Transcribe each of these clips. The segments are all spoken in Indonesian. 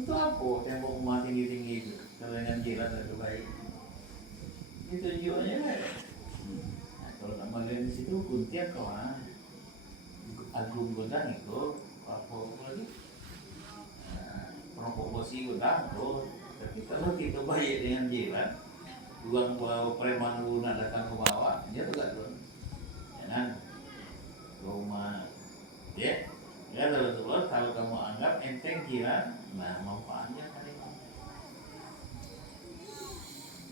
Untuk apa tembok rumah tinggi-tinggi itu? Kalau dengan jiran itu baik. Itu tujuannya kan? Nah, kalau nak magang di situ kuntiap kawan. Agung godang itu apa lagi? Perokok bosi godang itu. Tapi kalau kita baik dengan jiran, uang preman lu nak datang ke bawah, dia tuh gak tuh. Jangan rumah, ya. Ya betul. Kalau kamu anggap enteng jiran, nah manfaatnya kali.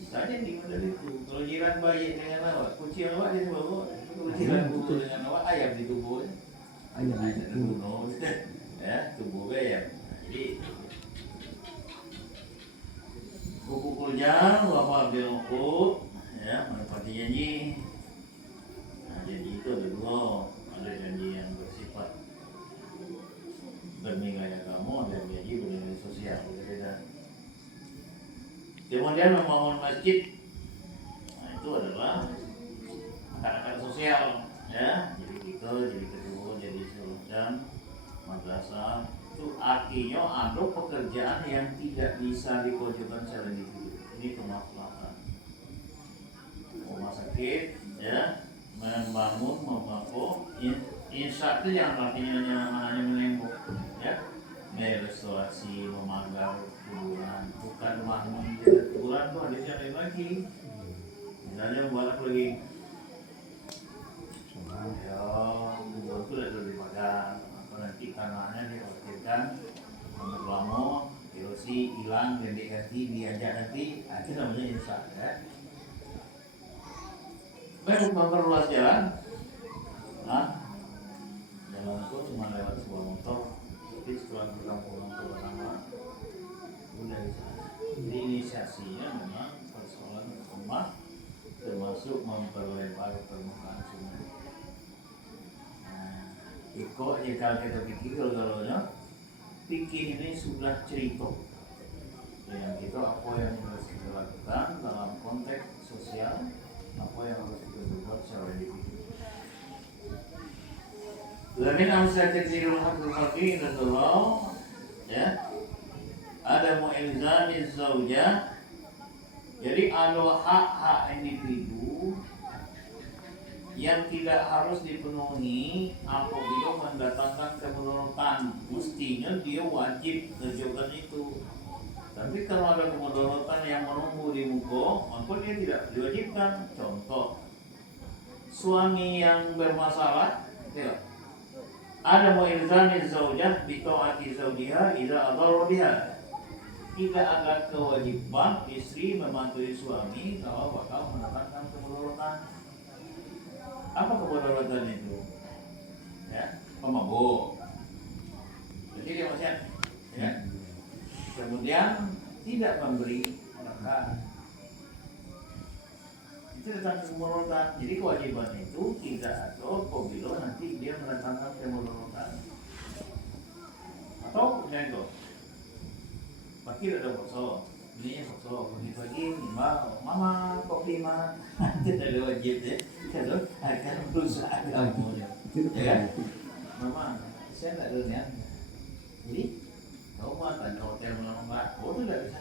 Misalnya di model itu, kalau jiran baik dengan awak, kucing awak dia bawa. Kalau jiran buruk dengan awak, ayam di tubuh. Ayam di tubuh, ya tubuh ayam. Jadi pukul jam, bapak berokok, ya menepati janji. Nah, janji itu ada dua, ada janji yang bersifat bernilai agama dan janji bernilai sosial, berbeda. Kemudian membangun masjid, nah itu adalah akar-akar sosial, ya. Jadi kita, jadi kedua, jadi semacam madrasah. Itu artinya ada pekerjaan yang tidak bisa dipojokkan secara individu. Ini kemaslahatan. Rumah sakit, ya, membangun, membangun. Insya itu yang artinya hanya menembok, ya, merestorasi, memagar kuburan, bukan bangun jadi kuburan tuh ada yang lagi. Misalnya membuat apa lagi? Ya, kuburan itu sudah dimagar. Nanti tanahnya diparkirkan lama erosi hilang dan diganti diajak nanti itu namanya insya ya. Baik memperluas jalan, jalan itu cuma lewat sebuah motor, tapi setelah berkampung ke lama udah di sana. Jadi inisiasinya memang persoalan rumah termasuk memperlebar permukaan sungai. Iko ya kalau kita pikir kalau pikir ini sudah cerita yang kita apa yang harus kita lakukan dalam konteks sosial, apa yang harus kita buat secara individu. Lamin amsal kecil hakul haki dan Allah, ya ada mu'ilzami zaujah. Jadi ada hak-hak individu yang tidak harus dipenuhi apabila mendatangkan kemudaratan. Mestinya dia wajib kerjakan itu. Tapi kalau ada kemudaratan yang menunggu di muka, maka dia tidak diwajibkan. Contoh, suami yang bermasalah, tidak. Ada mu'ilzami zaujah bi ta'ati zaujiha idza adharra biha. Tidak ada kewajiban istri mematuhi suami kalau bakal mendatangkan kemudaratan. Apa kemudaratan itu? Ya, pemabuk. Jadi dia maksiat, ya. Kemudian tidak memberi makan. Itu tentang kemudaratan. Jadi kewajiban itu tidak ada apabila nanti dia mendatangkan kemudaratan. Atau itu, fakir ada bakso. Ini bakso pagi-pagi, mama kopi mah. Tidak ada wajib ya. Kalau akan berusaha agama, ya kan? Mama, saya nggak ada niat. Jadi, kau makan di hotel melambak, itu tidak bisa.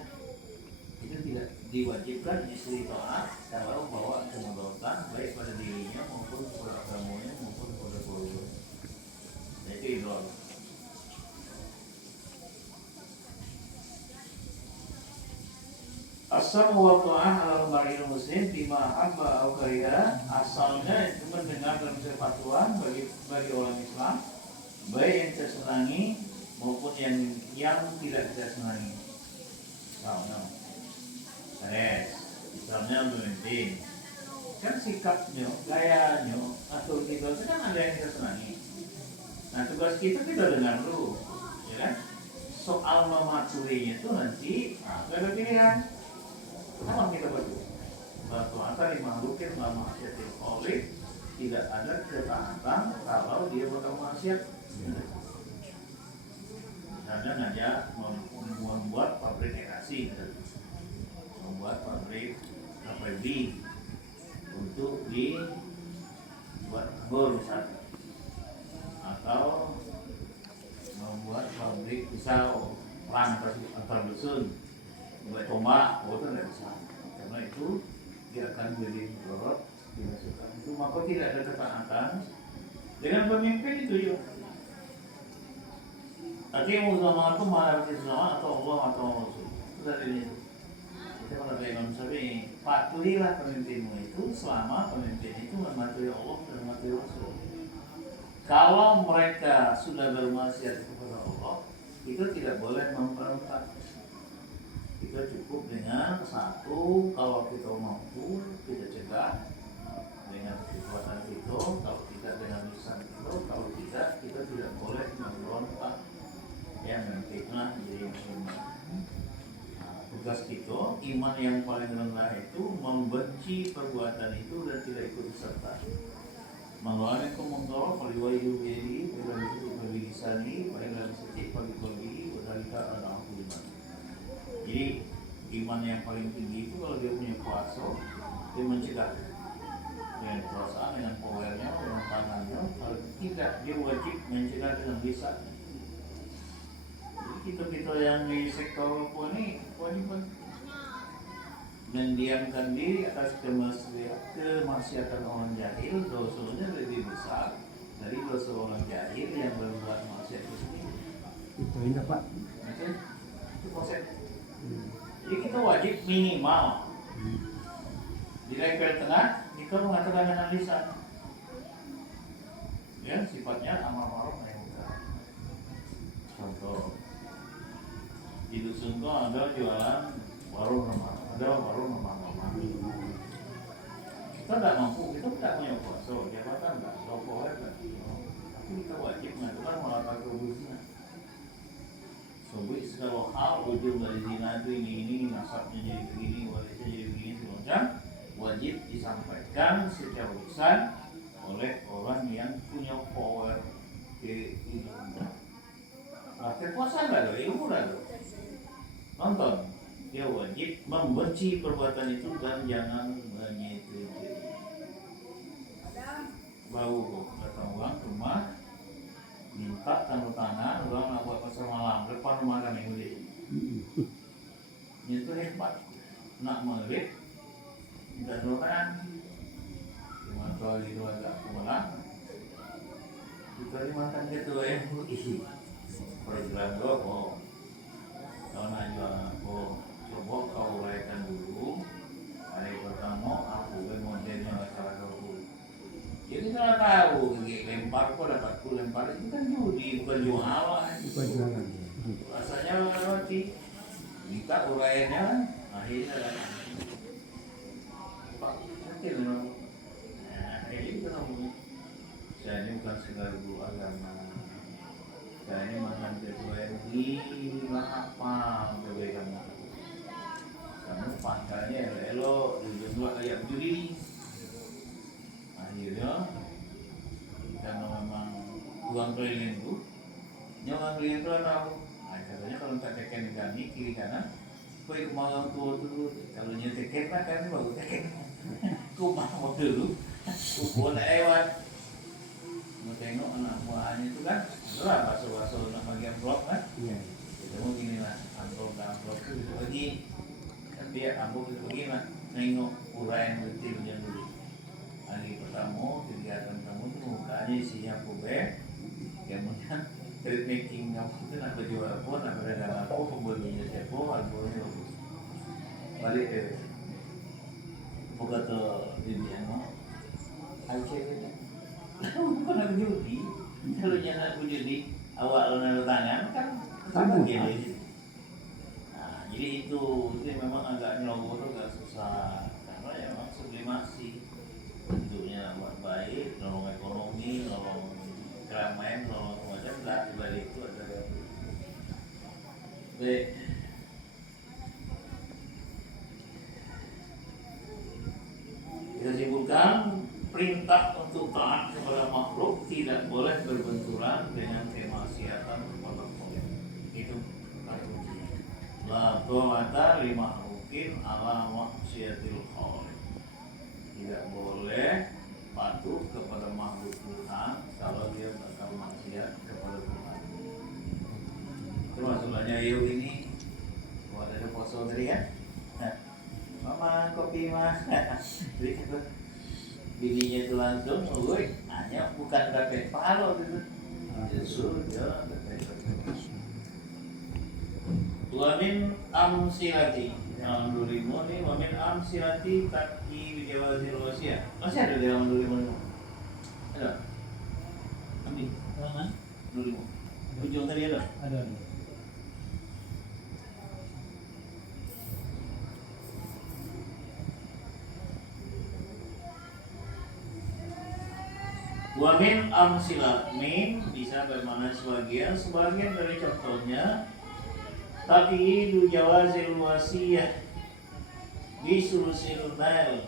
Itu tidak diwajibkan istri taat kalau bawa kemudaratan baik pada dirinya maupun kepada agamanya maupun kepada keluarga. Itu idol. Asal wa ta'ah ala mar'il muslim bima habba au kariha. Asalnya itu mendengar dan berfatwa bagi orang Islam, baik yang kita senangi maupun yang tidak kita senangi. Misalnya, Islamnya memimpin, kan sikapnya, gayanya, atau gitu, kan ada yang kita senangi. Nah tugas kita dengar dulu, ya kan? Soal mematuhinya itu nanti ada pilihan. Sama kita berdua. Batu antara dimakhlukin dalam maksiatil qawli, tidak ada ketaatan kalau dia bakal maksiat. Misalnya ngajak membuat pabrik ekasi, membuat pabrik KPB untuk dibuat anggur misalnya, atau membuat pabrik pisau perang antar dusun, mulai tombak, itu tidak bisa, karena itu dia akan menjadi mudorot dimasukkan. Itu maka tidak ada ketaatan dengan pemimpin itu juga. Artinya ulama itu mana ulama atau Allah atau Rasul itu dari itu. Kita kata Imam Syafi'i, patuhilah pemimpinmu itu selama pemimpin itu mematuhi Allah dan mematuhi Rasul. Kalau mereka sudah bermaksiat kepada Allah, itu tidak boleh memberontak. Kita cukup dengan satu, kalau kita mampu kita cegah dengan kekuatan itu, kalau tidak dengan lisan itu, kalau tidak kita tidak boleh memberontak yang memfitnah jadi musliman. Tugas kita, iman yang paling rendah itu membenci perbuatan itu dan tidak ikut serta. Mengalami kemungkaran paliwayu beri, bagi lisani, bagi setiap pagi beralika ada iman. Jadi iman yang paling tinggi itu kalau dia punya kuasa, dia mencegah dengan kuasa, dengan powernya, dengan tangannya. Kalau tidak, dia wajib mencegah dengan lisan. Jadi kita yang di sektor ini wajib mendiamkan diri atas kemaksiatan orang jahil. Dosanya lebih besar dari dosa orang jahil yang berbuat maksiat itu sendiri. Itu indah Pak. Itu konsep. Jadi kita wajib minimal di level tengah kita mengatakan dengan lisan. Ya, sifatnya amar ma'ruf nahi munkar. Contoh, di dusun itu ada jualan warung remah. Ada warung remah-remah. Kita tidak mampu, kita tidak punya kuasa, jabatan tidak, power tidak. Tapi kita wajib mengatakan melakukan keburukan. Sebut segala hal ujung dari zina itu ini nasabnya jadi begini, warisnya jadi begini semacam wajib disampaikan secara lisan oleh orang yang punya power di hidupnya. Kekuasaan lah, ilmu lah, nonton. Dia wajib membenci perbuatan itu dan jangan menyetujui. Bau datang orang ke rumah, minta tanda tangan, orang nak buat pasar malam depan rumah kami boleh. Itu hebat. Nak melip, minta tanda tangan. Cuma soal itu agak pulang. Kita dimakan ketua MUI. Program doang. Kalau nak jualan aku, coba kau uraikan dulu. Hari pertama aku modelnya salah satu. Jadi kalau tahu lempar kok dapat ku lempar itu kan judi bukan jualan. Bukan jualan. Rasanya roti. Jika uraiannya akhirnya ada. Pak, kecil memang. Nah, ini kita ngomong. Saya ini bukan sekedar guru agama. Saya ini mantan ketua MUI, apa kebaikan kamu pangkalnya elo jumlah kayak judi. Akhirnya karena memang uang keliling itu nyawa keliling itu tahu. Nah, katanya kalau tak teken kami kiri kanan, kau mau tua dulu. Kalau nyetekin lah kan baru teken. Kau mau dulu, kau boleh lewat. Mau tengok anak buahnya itu kan, itulah baso-baso nak bagi amplop kan. Iya. Kita mau gini lah, amplop itu bisa bagi. Tapi ya amplop itu bagi lah, nengok uraian betul yang dulu. Hari pertama kegiatan kamu itu mukanya isinya kobe, kemudian trade making kamu itu nak berjual apa, nak berdagang apa, pembelinya siapa, harganya bagus. Balik ke, bukan tu dia mau, aja gitu. Bukan aku judi, kalau jangan aku judi, awak lalu tangan kan sama gini. Nah, jadi itu memang agak nyelonggok tuh agak susah, karena ya memang sublimasi. Bentuknya buat baik, nolong ekonomi, nolong keramaian, nolong macam lah di balik itu ada. Baik. Kita simpulkan perintah untuk taat kepada makhluk tidak boleh berbenturan dengan kemaksiatan kepada Allah. Itu kunci. La ta'ata li makhluqin ala maksiatil khaliq. Tidak boleh patuh kepada makhluk Tuhan kalau dia bakal maksiat kepada Tuhan. Termasuk Ulahnya yuk ini buat ada poso tadi kan. Mama kopi mah. Jadi itu bininya itu langsung, woi, hanya bukan kakek palo gitu. Justru dia Wamin amsilati. Dalam 2000 nih, wamin amsilati kaki Wijawazir Wasia. Masih ada di dalam 2000? Ada? Amin. Mana? 2000. Ujung tadi ada? Ada. Wamin amsilat min bisa bermakna sebagian dari contohnya. Tapi du jawazil wasiyah bisulusil mal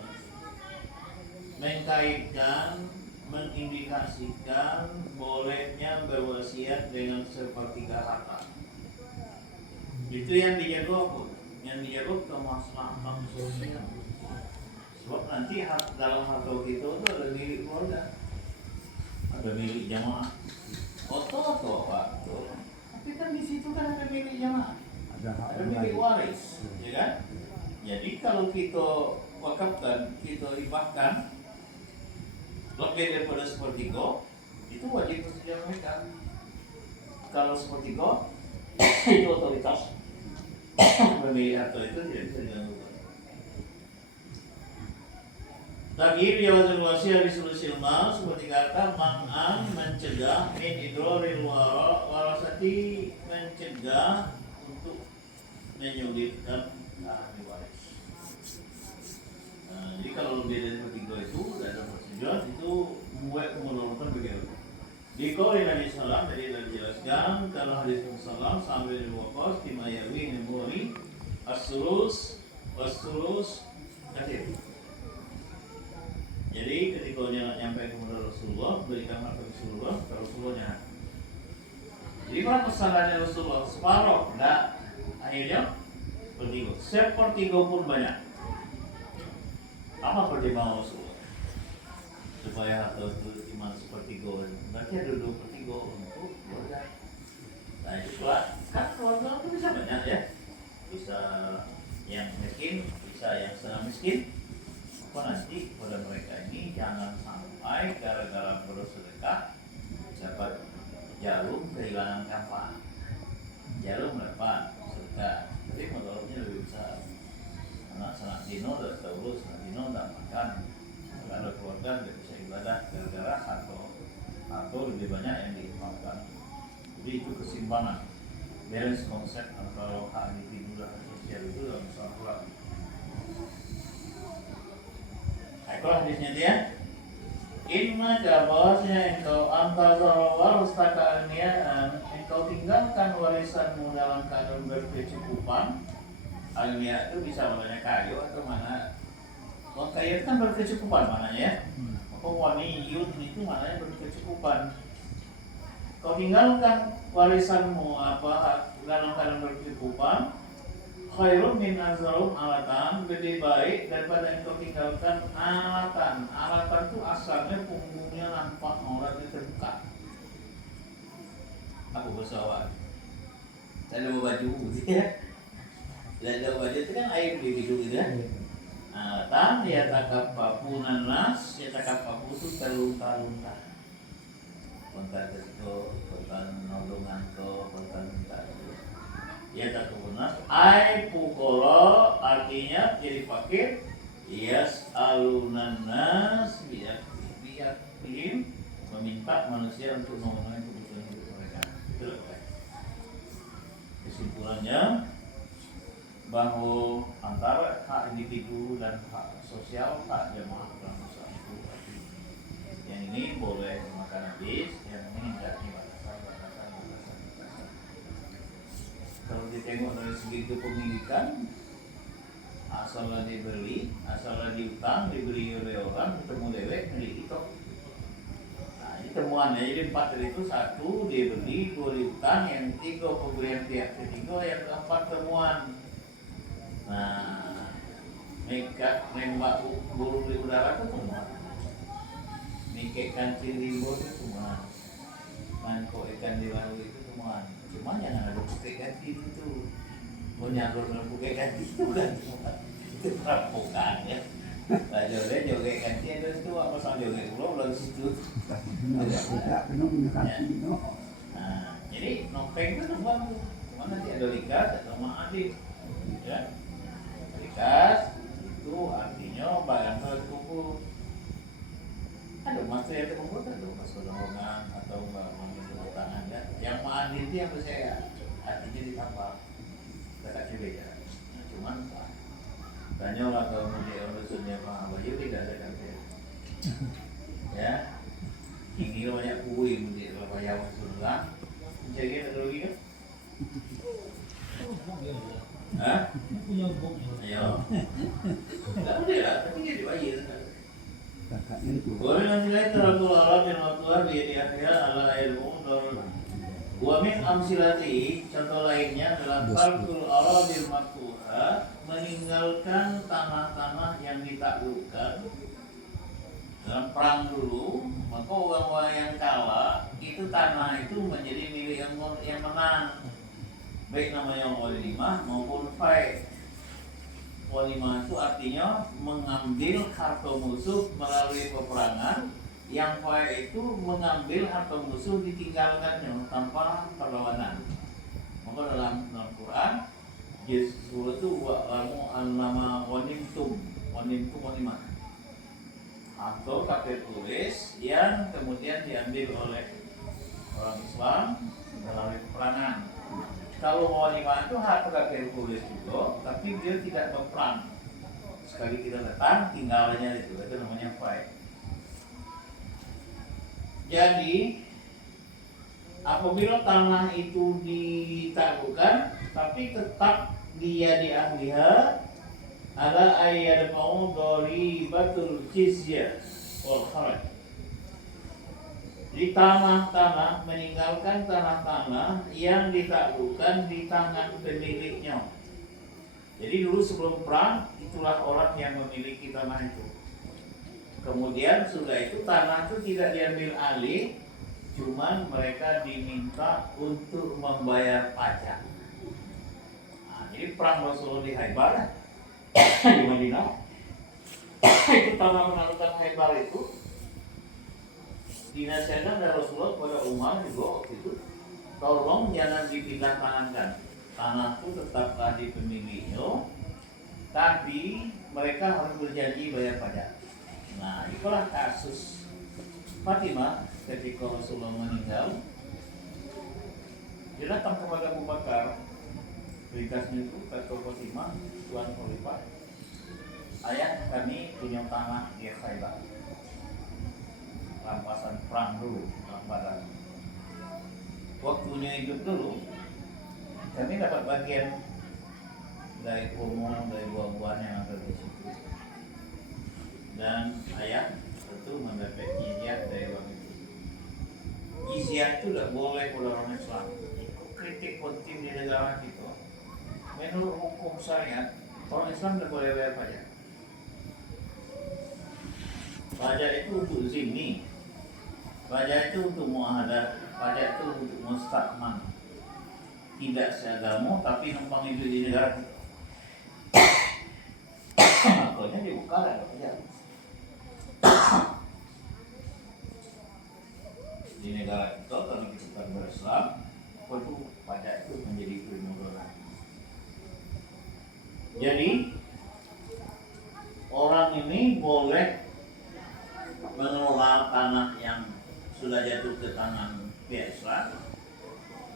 mengkaitkan, mengindikasikan bolehnya berwasiat dengan sepertiga harta. Itu yang dijago, kemaslahatan sosial. Sebab nanti dalam harta kita itu ada milik keluarga, ada milik jamaah. Oto pak, tapi kan di situ kan ada milik jamaah. Ada milik waris, ya kan? Jadi kalau kita wakafkan, kita hibahkan lebih daripada sepertiga, itu wajib bersedia mereka. Kalau sepertiga, itu otoritas pemilik harta itu tidak bisa diganggukan. Lagi jawazul wasiat disulusil mal seperti kata man'an mencegah min idroril warasati mencegah untuk menyulitkan ahli waris. Jadi kalau lebih dari ketiga itu ada persetujuan itu membuat kemudaratan begitu. Di qauli Nabi Sallam tadi telah dijelaskan kalau hadis Sallam sampai di wakas timayawi nemori as-sulus kathir. Jadi ketika dia nyampe kepada Rasulullah berikan harta Rasulullah jadi mana pesanannya Rasulullah separuh enggak. Akhirnya sepertiga pun banyak. Apa pertimbangan Rasulullah? Supaya harta itu iman sepertiga, berarti ada 2/3 untuk keluarga. Nah itu kan keluarga itu bisa banyak ya, bisa yang miskin, bisa yang setengah miskin. Apa nanti pada mereka ini jangan sampai gara-gara bersedekah dapat jarum kehilangan kapan. Jarum dapat sedekah, tapi motornya lebih besar. Anak sangat dino dan taurus, sangat dino tak makan. Kalau keluarga tidak bisa ibadah gara-gara atau lebih banyak yang diinfakkan. Jadi itu kesimpangan. Balance konsep antara hak individu dan hak sosial itu dalam masalah. Itulah hadisnya dia. Inna bahwasanya engkau antazara warustaka alniaan, engkau tinggalkan warisanmu dalam keadaan berkecukupan. Alniaan itu bisa maknanya kayu atau mana? Uang kaya kan berkecukupan maknanya ya. Waniyun itu maknanya berkecukupan. Kau tinggalkan warisanmu dalam keadaan berkecukupan. Khairun min azalum alatan, lebih baik daripada engkau tinggalkan alatan. Alatan itu asalnya punggungnya nampak, auratnya terbuka. Aku bersawat. Saya ada baju gitu ya. Dan ada baju itu kan air di hidung gitu ya. Alatan ya takappapunan nas, ya takappapu itu terlunta-lunta. Kontan ke situ, kontan nolongan ke, kontan minta. Ya takunas ai pukolo artinya jadi fakir yas alunan nas biar meminta manusia untuk memenuhi kebutuhan hidup mereka. Itu kesimpulannya bahwa antara hak individu dan hak sosial, hak jamaah dalam usaha itu yang ini boleh makan habis, yang ini tidak batasan. Kalau ditengok dari segi kepemilikan, asalnya dibeli, asalnya diutang, dibeli oleh orang, ketemu dewek, milik itu. Nah ini temuannya, jadi 4 dari itu, 1 dibeli, 2 diutang, yang 3 pemberian pihak ketiga, yang 4 temuan. Nah, nembak burung di udara itu temuan. Mikek kancing di bawah itu temuan. Mangkok ikan di laut itu temuan. Cuma jangan ada bukai ganti itu. Punya bukai ganti itu kan itu perampokan ya. Nah, joget ganti itu apa sama joget belum situ. Nah, jadi nopeng itu memang nanti ada likas atau ma'adin ya. Likas itu artinya barang terkumpul. Ada masa yang terkumpul ada mas rombongan atau mengambil tangan ya. Yang ma'adin itu yang saya artinya ditambah kata beda. Nah, cuman tanya kalau mulia rusunnya Pak Abayu tidak ada kata ya. Ini banyak kue mulia Pak Abayu surga. Jadi ada lagi kan? Hah? Ayo. Enggak boleh lah, tapi dia dibayar kan. Boleh nanti lagi terlalu Allah bin Abdullah di akhir ala ilmu darul. Wa min amsilati, contoh lainnya adalah tarkul aradil maktuha, meninggalkan tanah-tanah yang ditaklukkan dalam perang dulu. Maka orang-orang yang kalah itu tanah itu menjadi milik yang menang, baik namanya walimah maupun fight. Walimah itu artinya mengambil harta musuh melalui peperangan. Yang fight itu mengambil harta musuh ditinggalkannya tanpa perlawanan. Maka dalam Quran surah itu nama wanimtum walimah atau kafir tulis yang kemudian diambil oleh orang Islam melalui peperangan. Kalau walimah itu hak kafir tulis juga, tapi dia tidak berperang. Sekali kita datang, tinggalannya itu namanya fight. Jadi apabila tanah itu ditaklukkan, tapi tetap dia di ahliha, ala ayat mau dari batul jizyah wal kharaj. Di tanah-tanah, meninggalkan tanah-tanah yang ditaklukkan di tangan pemiliknya. Jadi dulu sebelum perang itulah orang yang memiliki tanah itu. Kemudian sudah itu tanah itu tidak diambil alih, cuman mereka diminta untuk membayar pajak. Nah, jadi perang Rasulullah di Khaybar di Madinah itu tanah menaklukkan Khaybar itu dinasihatkan dari Rasulullah kepada Umar juga waktu itu, tolong jangan dipindah tangankan, tanah itu tetaplah di pemiliknya, tapi mereka harus berjanji bayar pajak. Nah, itulah kasus Fatimah ketika Rasulullah meninggal. Dia datang kepada Abu Bakar, berikasnya itu kata Fatimah, Tuan Khalifah, ayah kami punya tanah di Khaybar, rampasan perang dulu, perang Badar. Waktunya hidup dulu, kami dapat bagian dari kurma, dari buah-buahan yang ada di situ. Dan ayah tentu mendapat jizyah dari orang itu. Jizyah itu tidak boleh pada orang Islam. Kritik penting di negara kita. Menurut hukum syariat, orang Islam tidak boleh bayar pajak. Pajak itu untuk zimmi, pajak itu untuk muahadah, pajak itu untuk mustakman. Tidak seagama tapi numpang hidup di negara kita. Makanya dibuka ada pajak. Di negara kita kalau kita bukan berislam, itu pajak itu menjadi kriminal. Jadi orang ini boleh mengelola tanah yang sudah jatuh ke tangan pihak Islam,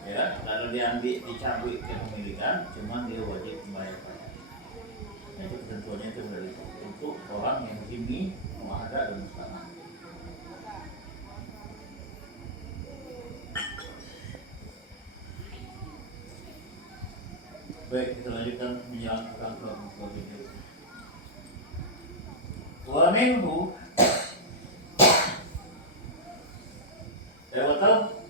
ya, lalu diambil, dicabut kepemilikan, cuman dia wajib membayar pajak. Itu ketentuannya itu dari untuk orang yang zimmi, muahadah dan mustakman. Baik, kita lanjutkan menjalankan ke video. Wa minhu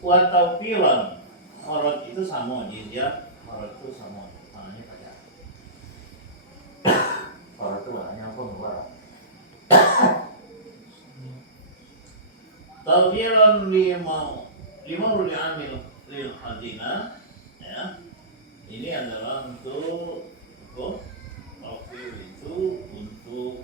wa tawfiran. Kharaj itu sama, jizyah, kharaj itu sama, maknanya pajak. Kharaj itu maknanya apa? Mubarak. Tawfiran lima diambil lil hazina ini adalah untuk waktu itu untuk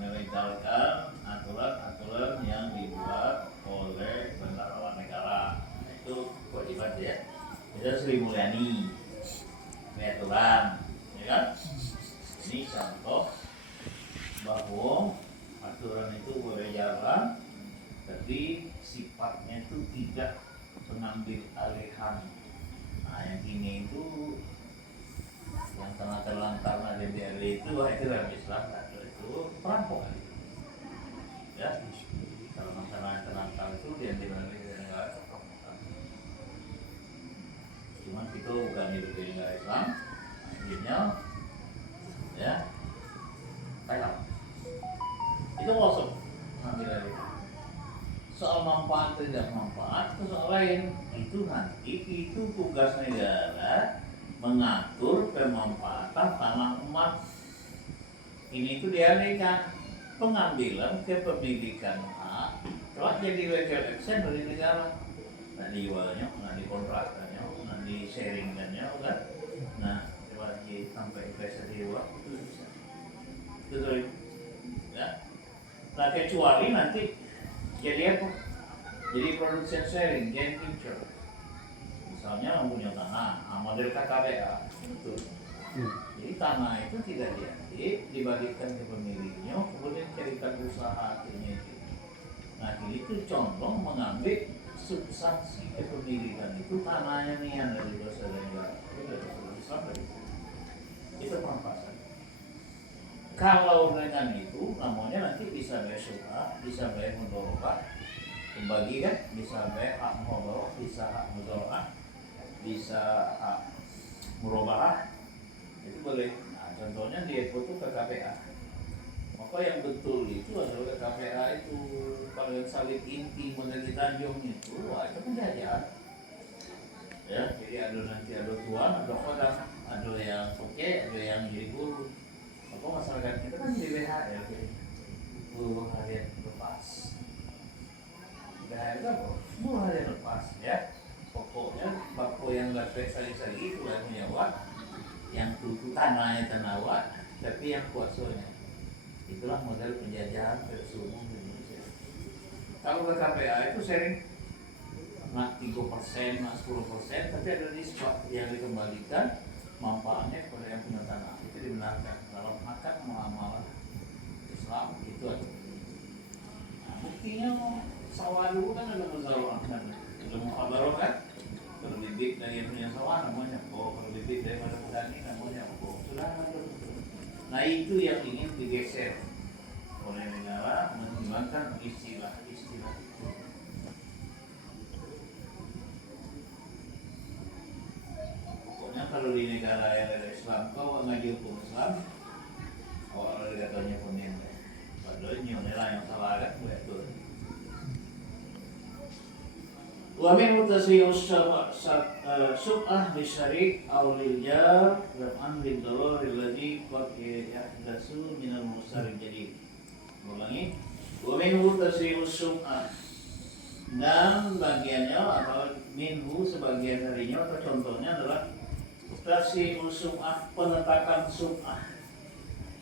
melegalkan aturan-aturan yang dibuat oleh bendahara negara. Itu kewajiban ya. Itu Sri Mulyani aturan, ya kan? Ini contoh bahwa aturan itu boleh jalan, tapi sifatnya itu tidak pengambil alihan. Nah, yang ini itu yang tengah terlantar ada itu dalam Islam itu perampok. Ya, kalau masalah terlantar itu diambil oleh negara perampokan. Cuman kita bukan hidup di negara Islam, akhirnya ya kayak itu kosong ngambil alih. Soal manfaat tidak manfaat itu soal lain. Itu nanti itu tugas negara mengatur pemanfaatan tanah umat. Ini itu dialihkan pengambilan kepemilikan hak telah jadi legal action dari negara. Nah dijualnya, nah dikontrakkannya, nah di sharingkannya, kan? Nah lagi sampai investasi uang itu bisa. Itu ya. Nah kecuali nanti jadi apa? Jadi production sharing, joint venture. Misalnya mempunyai tanah, model KKBA itu. Jadi tanah itu tidak dibagikan ke pemiliknya, kemudian carikan usaha akhirnya itu. Nah ini itu condong mengambil substansi kepemilikan itu tanahnya nih yang dari dosa negara. Itu perampasan. Kalau dengan itu, namanya nanti bisa bayar syubhat, bisa bayar mudorobah, kembali kan, bisa bayar hak mudorobah, bisa hak mudorobah, bisa hak murabahah, itu boleh. Nah, contohnya di Eko itu KKPA. Maka yang betul itu adalah KKPA itu kalau yang salib inti model di Tanjung itu, wah itu penjajahan. Ya, jadi nanti ada tuan, ada kodam, ada yang oke, ada yang jadi guru. Maka masyarakat kita kan di BHL, guru harian lepas. BHL itu apa? Guru harian lepas, ya. Pokoknya bako yang nggak spesialisasi itu yang menyewa, yang tutup tanahnya tanah, tapi yang kuasanya. Itulah model penjajahan versi umum di Indonesia. Kalau ke KPA itu sering nak 3%, nak 10%, tapi ada nisbah yang dikembalikan manfaatnya kepada yang punya tanah. Itu dibenarkan dalam akad muamalah Islam itu ada. Nah, buktinya sawah dulu kan ada muzawarah kan, ada muhabarah kan, berbibit dari yang punya sawah namanya, berbibit daripada petani namanya, sudah ada. Nah itu yang ingin digeser oleh negara, mengembangkan istilah-istilah itu. Pokoknya kalau di negara yang ada Islam, kau ngaji hukum Islam, awal dari katanya punya, padahal nyonya yang salah kan, betul. Wa min mutasiyus sub'ah bisyari' aw lil jar lam amri darari alladhi qad yahdatsu min al-musari jadid. Ulangi. Wa min mutasiyus sub'ah, dan bagiannya atau minhu sebagian darinya atau contohnya adalah tasiyus sub'ah, penetakan sub'ah.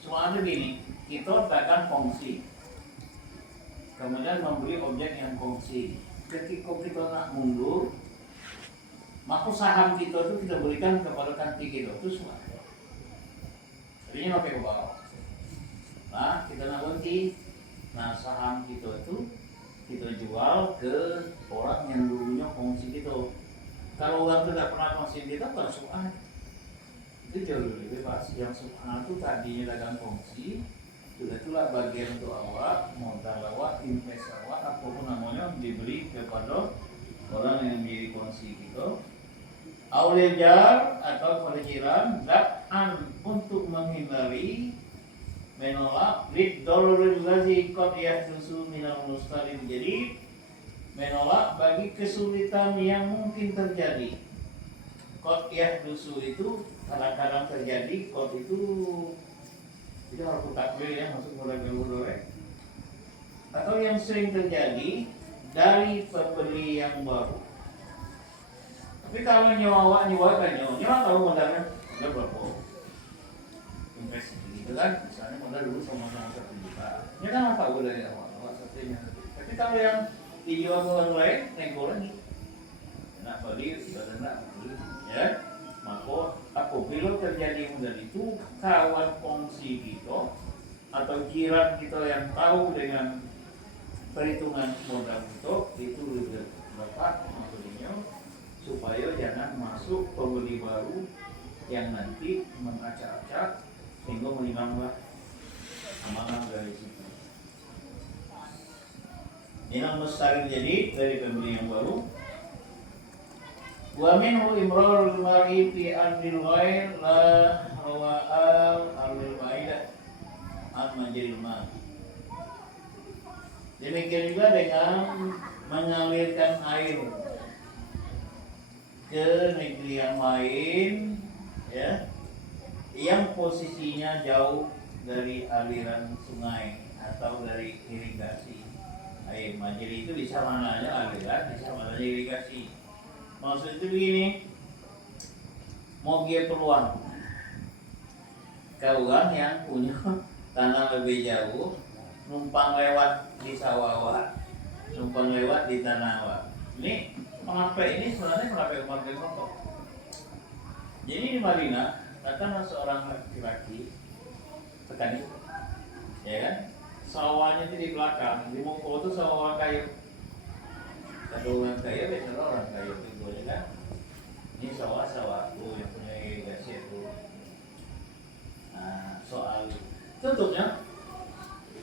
Soalnya begini, kita letakkan fungsi, kemudian memberi objek yang fungsi. Ketika kita nak mundur, maka saham kita itu kita berikan kepada kanti kita itu semua. Jadinya pakai ke bawah. Nah, kita nak berhenti. Nah, saham kita itu kita jual ke orang yang dulunya kongsi kita. Kalau orang tidak pernah kongsi kita, kan suah. Itu jauh lebih bebas. Yang suah itu tadinya dagang kongsi, itulah bagian untuk awak, modal awak, investasi awak, apapun namanya diberi kepada orang yang menjadi kongsi kita. Aulijar atau perizinan zak'an untuk menghindari, menolak lid daruril ladzi qad yahdusu minal mustalin, jadi menolak bagi kesulitan yang mungkin terjadi. Qad yahdusu itu kadang-kadang terjadi, qad itu harus takbir ya, masuk mulai dulu atau yang sering terjadi dari pembeli yang baru. Tapi kalau nyewa kan nyewa tahu modalnya berapa invest gitu kan, misalnya modal dulu sama 1 juta, ya kan tahu dari awal satunya. Tapi kalau yang dijual ke orang lain, nego lagi. Nak beli, tidak nak beli, ya. Maka apabila terjadi modal itu, kawan kongsi kita atau jiran kita yang tahu dengan perhitungan modal itu lebih dapat membelinya, supaya jangan masuk pembeli baru yang nanti mengacak-acak sehingga menghilanglah amanah dari situ. Ini yang mustahil jadi dari pembeli yang baru. Wa minhu imrarul mari fi ardil ghair la rawa'al ardil ba'idah an majril ma. Demikian juga dengan mengalirkan air ke negeri yang lain, ya, yang posisinya jauh dari aliran sungai atau dari irigasi. Air majri itu bisa mananya aliran, bisa mananya irigasi. Maksud itu begini, mau dia peluang kawan yang punya tanah lebih jauh, numpang lewat di sawah, numpang lewat di tanah. Ini mengapa ini sebenarnya mengapa umat kelompok. Jadi di Madinah datang seorang laki-laki petani, ya kan? Sawahnya itu di belakang, di Moko itu sawah kayu. Kalau orang kaya biasa orang kaya itu ya kan. Ini sawah tuh yang punya irigasi itu. Nah, soal tutupnya,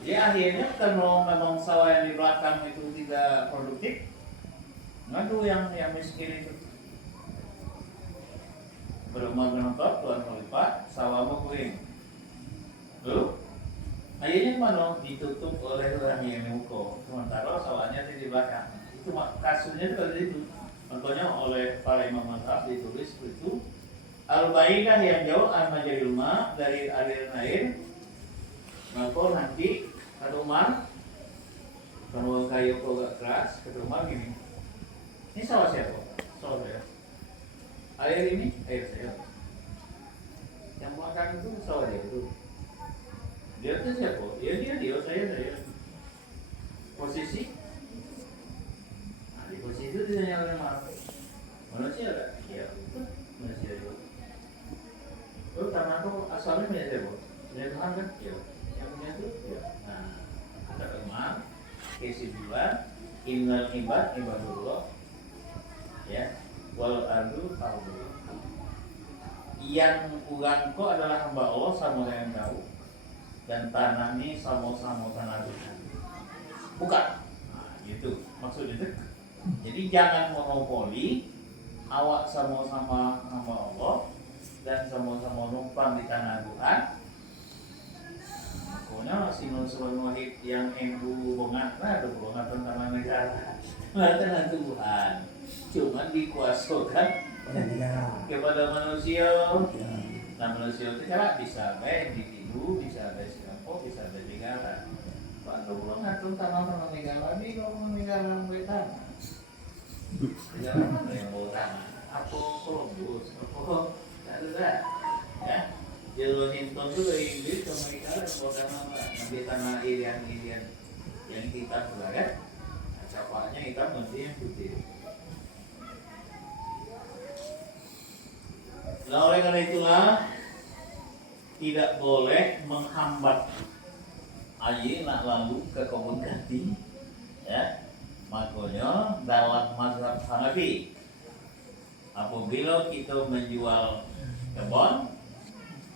dia akhirnya kalau memang sawah yang di belakang itu tidak produktif, ngadu yang miskin itu. Berumah menonton Tuhan melipat sawah kering. Lalu akhirnya mana ditutup oleh orang yang Moko, sementara sawahnya di belakang. Itu kasusnya itu makanya oleh para imam mazhab ditulis itu al-ba'idah yang jauh al-majril ma dari aliran air. Maka nanti ke rumah kalau kayu agak keras ke rumah gini, ini sawah siapa? Sawah saya. Air ini air saya. Yang belakang itu sawah dia itu. Dia itu siapa? Ya dia saya. Posisi posisi itu ditanya oleh manusia gak? Iya, manusia juga. Oh, tanah itu asalnya punya siapa? Punya Tuhan kan? Iya. Yang punya itu? Iya. Nah, ada Umar, kesimpulan, innal ibadullah, ya, wal ardu ardullah. Yang urangku adalah hamba Allah sama yang tahu, dan tanah ini sama-sama tanah Tuhan. Bukan? Nah, gitu maksudnya itu. Jadi jangan monopoli, awak sama-sama hamba Allah dan sama-sama numpang di tanah Tuhan. Makanya Sinul Sultan Wahid yang NU bongat, ada bongat tentang negara, tanah Tuhan. Cuma dikuasakan kepada manusia. Nah manusia itu cara bisa baik individu, bisa ada siapa, bisa ada negara. Kalau belum ngatur tanah negara, ini kalau negara mereka. Negara mana yang bawa tanah? Apa Columbus? Apa? Tak ada, ya. Di Washington itu dari Inggris ke Amerika yang bawa tanah, nanti tanah irian yang hitam juga kan? Capaknya hitam nanti yang putih. Nah oleh karena itulah tidak boleh menghambat ayi nak lalu ke kebun ganti, ya. Makanya dalam mazhab Hanafi, apabila kita menjual kebun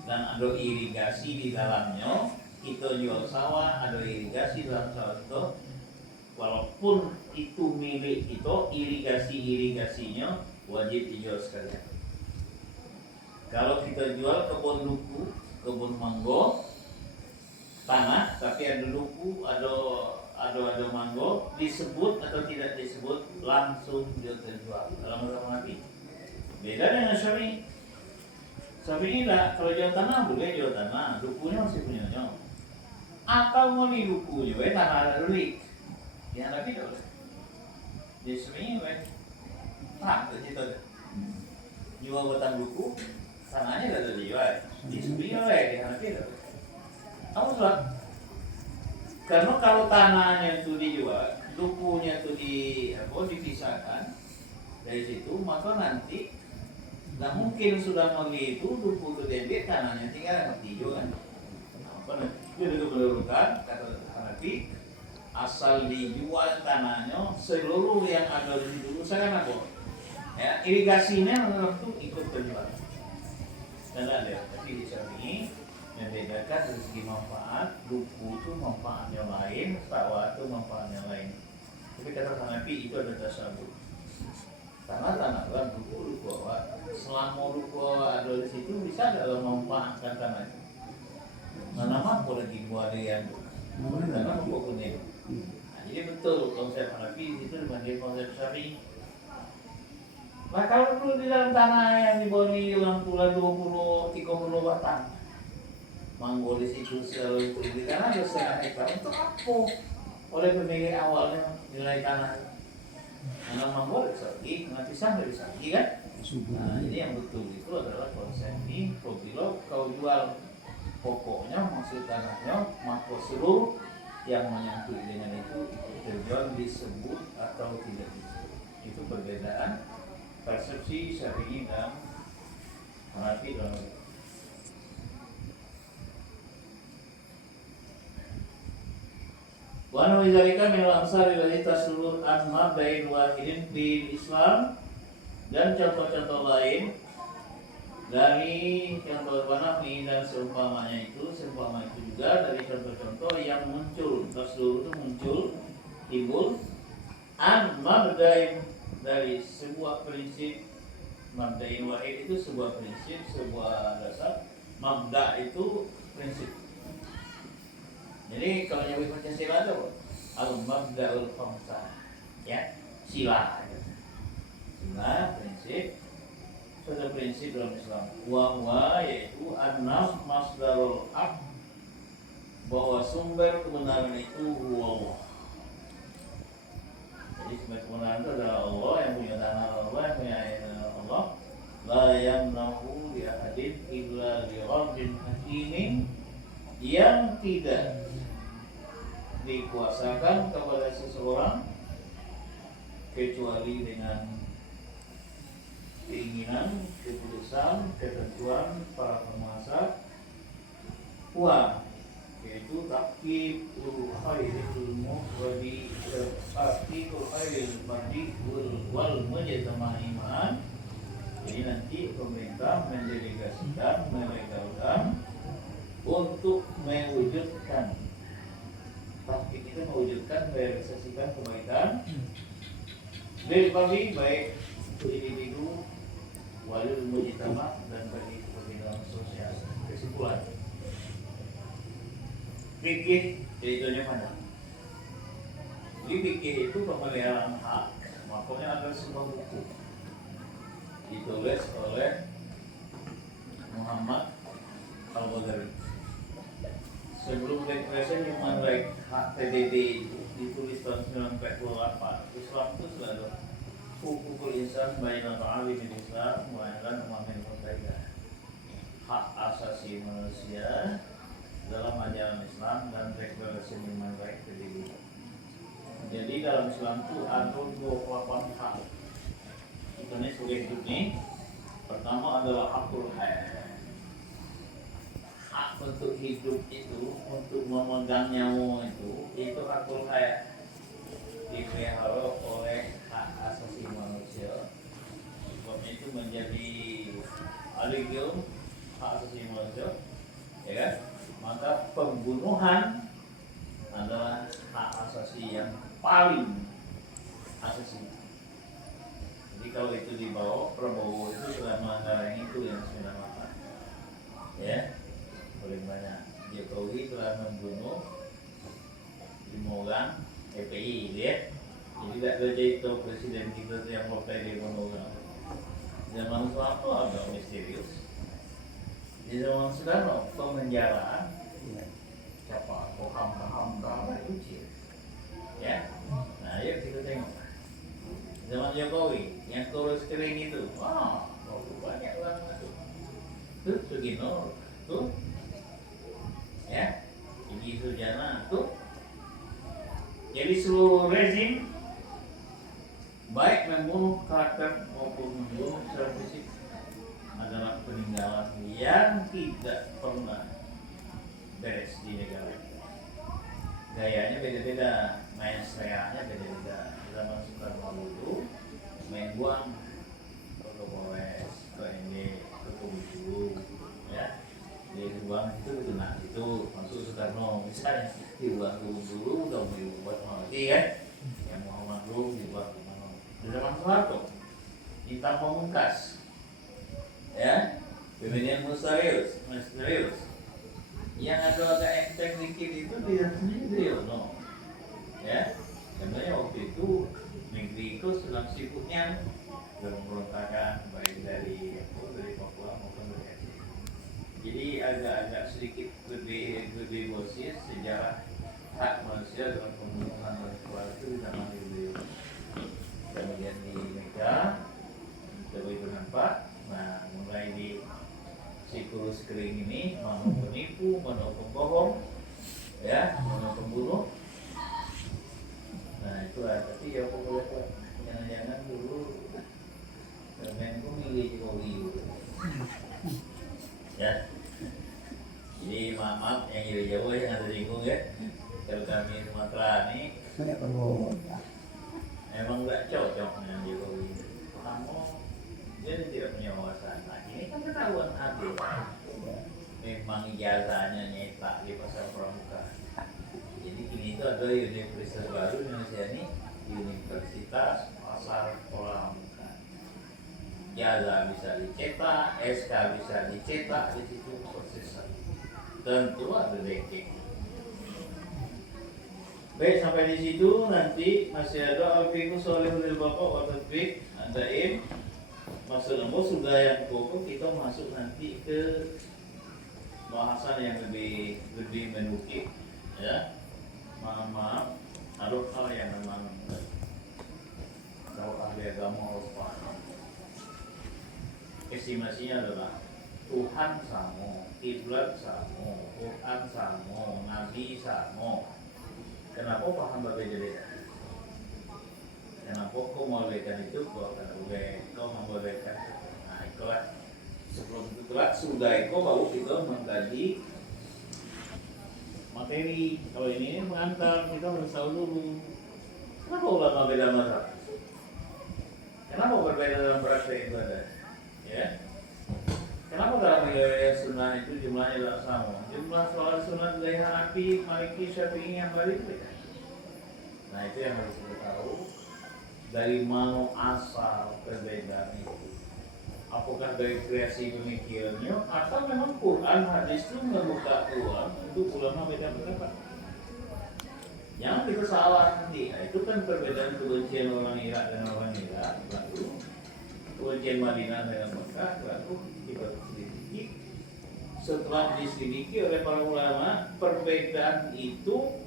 dan ada irigasi di dalamnya, kita jual sawah ada irigasi dalam sawah itu, walaupun itu milik kita, irigasinya wajib dijual sekalian. Kalau kita jual kebun duku, kebun mangga, tanah tapi ada duku, ada mangga, disebut atau tidak disebut langsung dia terjual dalam mazhab Hanafi. Beda dengan Syafi'i. Syafi'i tidak, kalau jual tanah boleh jual tanah, dukunya masih punyanya. Atau mau di duku juga tanah ada dulik. Di Hanafi tidak boleh. Di Syafi'i paham cerita. Nyewa batang buku, tanahnya gak ada dijual, disuruh di Hanafi itu. Kamu sholat. Karena kalau tanahnya itu dijual, dukunya itu dipisahkan dari situ, maka nanti nggak mungkin sudah membeli itu duku itu diambil, tanahnya tinggal mati juga kan. Apa itu menurunkan kata Hanafi, asal dijual tanahnya seluruh yang ada di situ saya kan apa? Ya, irigasinya menurut itu ikut terlibat. Dan ada, tapi di sini membedakan dari segi manfaat, duku itu manfaatnya lain, sawah itu manfaatnya lain. Tapi kata Hanafi itu ada tasabut. Karena tanah kan duku selama duku ada di situ bisa dalam memanfaatkan tanah itu. Mana boleh dibuat yang karena duku kuning. Nah, jadi betul konsep Hanafi itu dengan dia konsep Syafi'i. Nah kalau dulu di dalam tanah yang diberi ulang pula 20-30 batang, manggo di situ selalu itu di tanah ada setengah hektar untuk apa? Oleh pemilik awalnya nilai tanah. Karena manggo bisa lagi, karena pisang bisa lagi kan? Nah ini yang betul itu adalah konsep ini. Kalau kau jual pokoknya maksud tanahnya, maka seluruh yang menyangkut dengan itu terjual disebut atau tidak disebut. Itu perbedaan persepsi Syafi'i dan Hanafi dalam wa ana wizalika min al-ansari wa taslur an-ma bain wahidin di Islam, dan contoh-contoh lain dari contoh Hanafi dan seumpama itu juga dari contoh-contoh yang muncul, taslur itu muncul, timbul an-mabdain dari sebuah prinsip. Mabda'in wahid itu sebuah prinsip, sebuah dasar. Mabda itu prinsip. Jadi kalau nyebut Pancasila itu al-mabda'ul khamsah, ya, sila. Sila prinsip, suatu prinsip dalam Islam. Wa yaitu an-naf masdarul haq, bahwa sumber kebenaran itu Allah. Jadi sumber kebenaran itu adalah Allah, yang punya tanah Allah, yang punya air Allah. La yamnahu li ahadin illa li rabbin hakimin, yang tidak dikuasakan kepada seseorang kecuali dengan keinginan, keputusan, ketentuan para penguasa. Yaitu takibul khairil mufradi, takibul khairil mufradi wal mujtama iman. Jadi nanti pemerintah mendelegasikan, melegalkan untuk mewujudkan, takib itu mewujudkan, merealisasikan kebaikan dari bagi baik untuk individu, walil mujtama, dan bagi kepentingan sosial. Kesimpulan fikih itu mana? Di fikih itu pemeliharaan hak, makanya ada sebuah buku ditulis oleh Muhammad Al-Badari. Sebelum Declaration Human Rights hak PBB itu ditulis tahun 1948. Islam itu selalu hukukul insan bainal ta'alim bil Islam wa ilan umamin mutaidah, hak asasi manusia dalam ajaran Islam dan Declaration Human Rights PBB. Jadi dalam Islam itu ada 28 hak. Itu nih sebagai hidup nih. Pertama adalah hakul hayat. Hak untuk hidup itu, untuk memegang nyawa itu hakul hayat. Dipelihara oleh hak asasi manusia. Sebabnya itu menjadi aligil hak asasi manusia, ya kan? Maka pembunuhan adalah hak asasi yang paling asasi. Jadi kalau itu dibawa, Prabowo itu sudah melanggar yang itu yang 98, ya, paling banyak. Jokowi telah membunuh 5 orang FPI, ya. Jadi tidak kerja itu presiden kita yang partai dibunuh. Zaman Soeharto agak misterius. Di zaman Soekarno pemenjaraan, siapa paham itu, ya. Nah, yuk kita tengok. zaman Jokowi yang kurus kering itu, wah banyak orang masuk tuh Sugino tuh ya Egy Sujana tuh. Jadi seluruh rezim baik membunuh karakter maupun membunuh secara fisik adalah peninggalan yang tidak pernah beres di negara kita. Gayanya beda-beda, main sereanya beda-beda. Zaman Soekarno dulu main buang ke Polres, ke ND, ke Komisi ya. Di buang itu nah itu masuk Soekarno misalnya dibuang dulu udah mau dibuat mati kan? Yang Muhammad dulu dibuang mana? Di zaman Soeharto, di Pamungkas, ya, pemilihan misterius, yang ada agak enteng dikit itu dia sendiri, no, ya, sebenarnya waktu itu negeri itu sedang sibuknya memberontakan baik dari Papua maupun dari Aceh. Jadi agak-agak sedikit lebih bosis sejarah hak manusia dalam pembunuhan oleh kepala itu di zaman beliau. Kemudian di Mega, lebih bernampak. Nah, mulai di si kurus kering ini mau penipu, mau pembohong, ya, mau pembunuh. Nah itu lah, tapi ya boleh kok. Jangan-jangan dulu Menku milih Jokowi, ya. Jadi maaf yang dari Jawa yang ada di ya. Kalau kami Sumatera ini emang nggak cocok dengan Jokowi. Kamu dia tidak punya wawasan. Nah ini kan ketahuan habis. Memang ijazahnya nyetak di pasar pramuka. Jadi kini itu ada universitas baru di Indonesia ini, Universitas Pasar Pramuka. Ijazah bisa dicetak, SK bisa dicetak di situ proses. Tentu ada ranking. Baik sampai di situ nanti masih ada Alfiqus oleh Bapak Watatbik Adaim. Maksud Anda sudah yang pokok kita masuk nanti ke bahasan yang lebih menukik, ya. Maaf, ada hal yang memang kalau ahli agama harus paham. Estimasinya adalah Tuhan sama, kiblat sama, Quran sama, Nabi sama. Kenapa paham berbeda-beda? Kenapa kau membolehkan itu? Kau membolehkan. Nah itulah sebelum itu telat sudah itu baru kita mengkaji materi. Kalau ini mengantar kita harus tahu dulu kenapa ulama beda mazhab, kenapa berbeda dalam praktek ibadah, ya. Kenapa dalam riwayat sunnah itu jumlahnya tidak sama? Jumlah sholat sunnah dari Hanafi, Maliki, Syafi'i yang berbeda. Nah itu yang harus kita tahu. Dari mana asal perbedaan itu? Apakah dari kreasi pemikirannya atau memang Quran hadis itu membuka peluang untuk ulama beda pendapat? Yang kita salah nanti, nah, itu kan perbedaan kebencian orang Irak dan orang Irak, lalu kebencian Madinah dengan Mekah, lalu kita selidiki. Setelah diselidiki oleh para ulama, perbedaan itu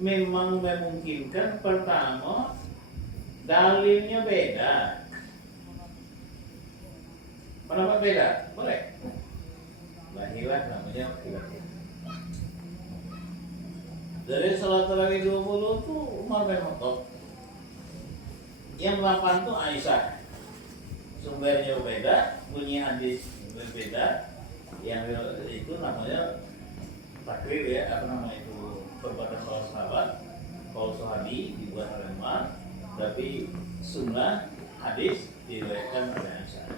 memang memungkinkan. Pertama, dalilnya beda. Pendapat beda, boleh. Lahirlah namanya khilaf. Dari salat tarawih 20 tuh Umar bin Khattab. Yang 8 tuh Aisyah. Sumbernya beda, bunyi hadis berbeda. Yang itu namanya takrir, ya, apa namanya itu, perbuatan para sahabat. Kalau sahabi dibuat oleh Umar, tapi sunnah hadis diriwayatkan oleh Aisyah.